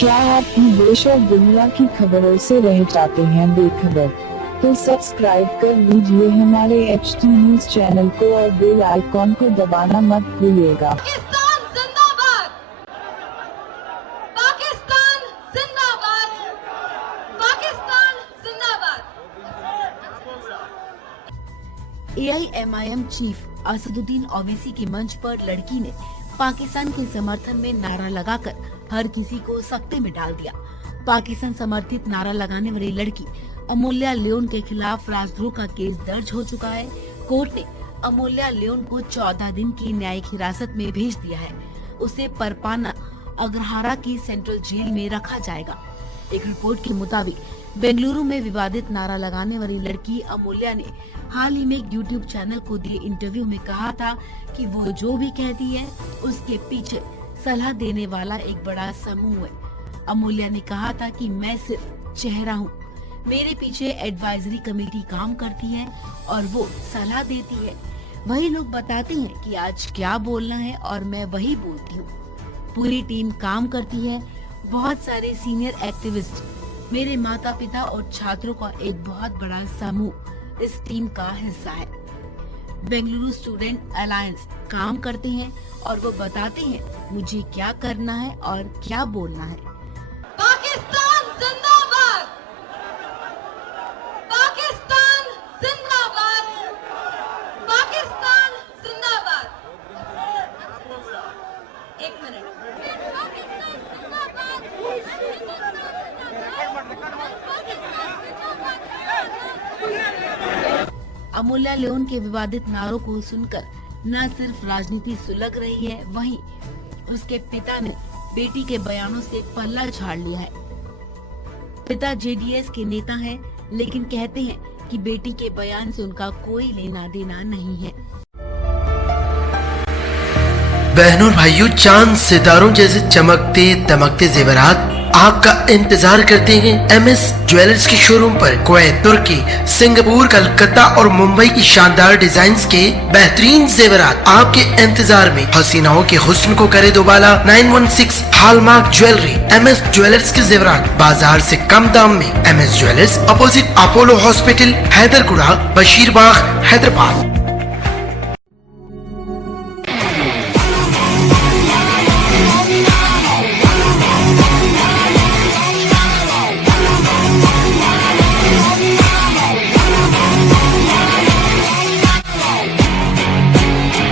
क्या आप भी देश और दुनिया की खबरों से रह जाते हैं बेखबर? तो सब्सक्राइब कर लीजिए हमारे HT न्यूज चैनल को और बेल आइकॉन को दबाना मत भूलिएगा। पाकिस्तान जिंदाबाद! पाकिस्तान जिंदाबाद! पाकिस्तान जिंदाबाद! AIMIM चीफ असदुद्दीन ओवैसी के मंच पर लड़की ने पाकिस्तान के समर्थन में नारा लगाकर हर किसी को सकते में डाल दिया। पाकिस्तान समर्थित नारा लगाने वाली लड़की अमूल्या लियोन के खिलाफ राजद्रोह का केस दर्ज हो चुका है। कोर्ट ने अमूल्या लियोन को 14 दिन की न्यायिक हिरासत में भेज दिया है। उसे परपाना अग्रहारा की सेंट्रल जेल में रखा जाएगा। एक रिपोर्ट के मुताबिक बेंगलुरु में विवादित नारा लगाने वाली लड़की अमूल्या ने हाल ही में एक YouTube चैनल को दिए इंटरव्यू में कहा था कि वो जो भी कहती है उसके पीछे सलाह देने वाला एक बड़ा समूह है। अमूल्या ने कहा था कि मैं सिर्फ चेहरा हूँ, मेरे पीछे एडवाइजरी कमेटी काम करती है और वो सलाह देती है। वही लोग बताते हैं कि आज क्या बोलना है और मैं वही बोलती हूँ। पूरी टीम काम करती है। बहुत सारे सीनियर एक्टिविस्ट, मेरे माता पिता और छात्रों का एक बहुत बड़ा समूह इस टीम का हिस्सा है। बेंगलुरु स्टूडेंट अलायंस काम करते हैं और वो बताते हैं मुझे क्या करना है और क्या बोलना है। पाकिस्तान जिंदाबाद! पाकिस्तान जिंदाबाद! पाकिस्तान जिंदाबाद! एक मिनट। अमूल्या लियोन के विवादित नारों को सुनकर न सिर्फ राजनीति सुलग रही है, वहीं उसके पिता ने बेटी के बयानों से पल्ला झाड़ लिया है। पिता JDS के नेता हैं, लेकिन कहते हैं कि बेटी के बयान से उनका कोई लेना देना नहीं है। बहनों और भाइयों, चांद सितारों जैसे चमकते दमकते जेवरात आपका इंतजार करते हैं MS ज्वेलर्स के शोरूम पर। कुवैत, तुर्की, सिंगापुर, कलकत्ता और मुंबई की शानदार डिजाइन्स के बेहतरीन जेवरात आपके इंतजार में। हसीनाओं के हुस्न को करे दोबाला। 916 हॉलमार्क ज्वेलरी। MS ज्वेलर्स के जेवरात बाजार से कम दाम में। MS jewellers, opposite Apollo hospital, Hyderguda, Basheerbagh, Hyderabad.